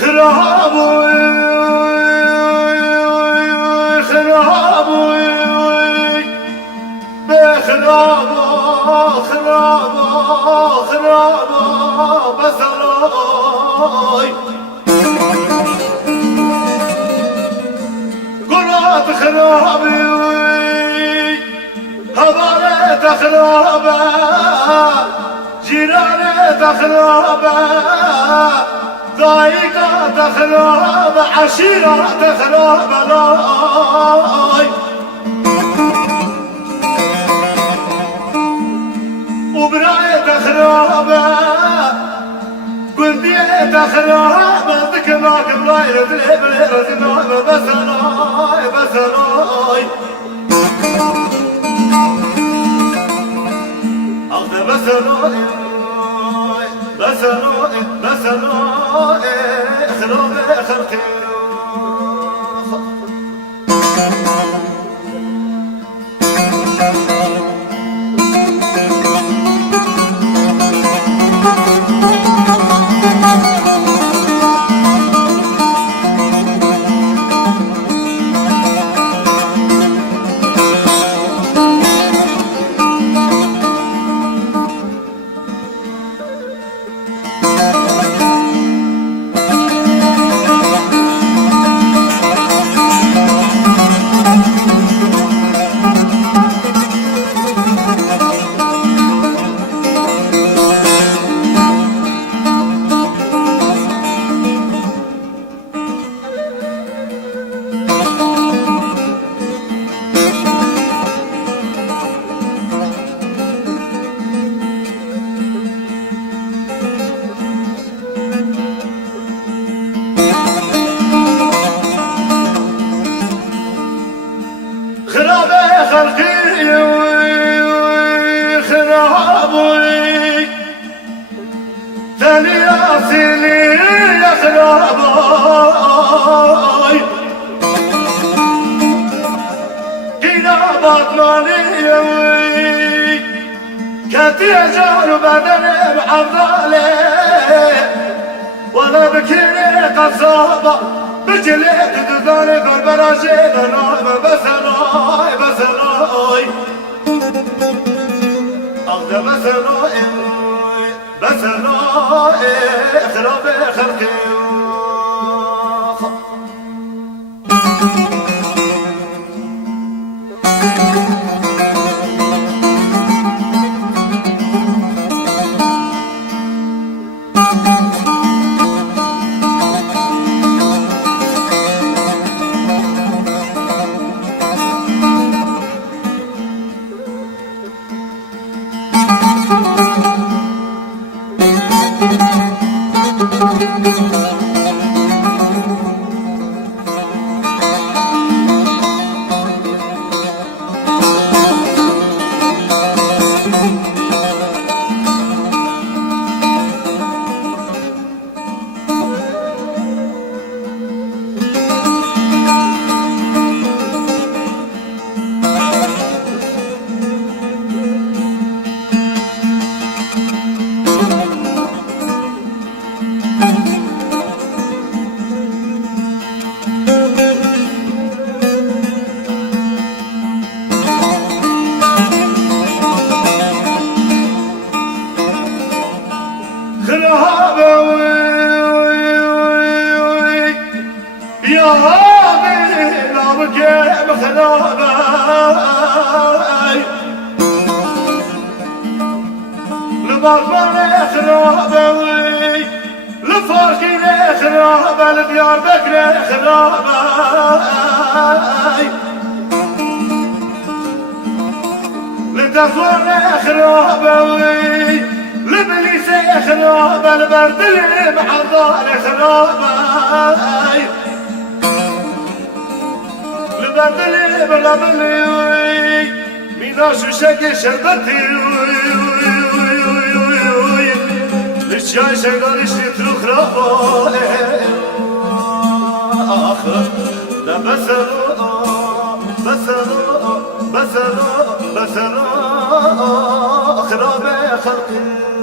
خرابوي خرابوي بخرابو خرابو خرابو بسراي قرات خرابي هبارت خرابه جيرانت خرابه ضايقات خرابه عشيرات خرابه لاي وبرايت خرابه قلبيت خرابه ذكرك بلاي رزناي بسراي بسراي أخذ بسراي بسراي بسراي خرابه خرقي خرابوي ثاني أصيلي يا خرابوي كينا بطلاني كاتي أجار بدني بعضالي ولا بكيني قصابة بجليت تداني بالبراجي بناي بسراي بسراي أخذ بسراي بسراي خرابي خرقي يا هابي لو كيف خرابي لبربري خرابي لفاركي خرابي لديار بكري خرابي لتفوري خرابي لبليسي خرابي لبردلي محضاري خرابي لبردلي بلبلي مينا شوشكي شربتي للشاي شغال يشترو خرابي آخر لا بسرو بسرو بسرو بسرو خرابي خلقي